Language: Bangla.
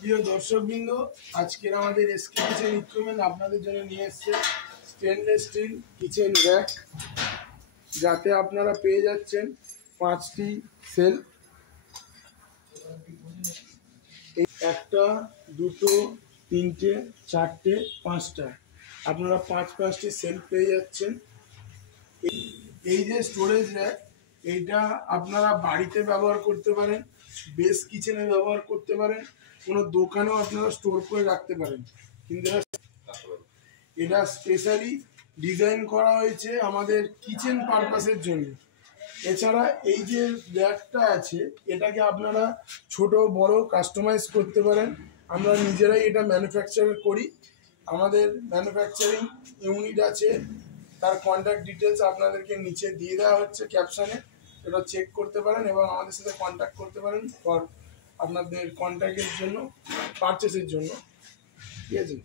প্রিয় দর্শকবৃন্দ, আজকের আমাদের এসকে কিচেন ইকুইপমেন্ট আপনাদের জন্য নিয়ে এসেছে স্টেনলেস স্টিল কিচেন র্যাক, যাতে আপনারা পেয়ে যাচ্ছেন 5টি সেলফ, একটা, দুটো, তিনটে, চারটে, পাঁচটা। আপনারা 5টি সেলফ পেয়ে যাচ্ছেন। এই যে স্টোরেজ র্যাক, এইটা আপনারা বাড়িতে ব্যবহার করতে পারেন, বেস কিচেনে ব্যবহার করতে পারেন, কোনো দোকানেও আপনারা স্টোর করে রাখতে পারেন। কিন্তু এটা স্পেশালি ডিজাইন করা হয়েছে আমাদের কিচেন পারপাসের জন্য। এছাড়া এই যে র্যাকটা আছে, এটাকে আপনারা ছোট বড় কাস্টমাইজ করতে পারেন। আমরা নিজেরাই এটা ম্যানুফ্যাকচার করি। আমাদের ম্যানুফ্যাকচারিং ইউনিট আছে, তার কন্ট্যাক্ট ডিটেলস আপনাদেরকে নিচে দিয়ে দেওয়া হচ্ছে ক্যাপশনে। এটা চেক করতে পারেন এবং আমাদের সাথে কন্ট্যাক্ট করতে পারেন ফর আপনাদের কন্ট্যাক্টের জন্য, পারচেসের জন্য। ঠিক আছে।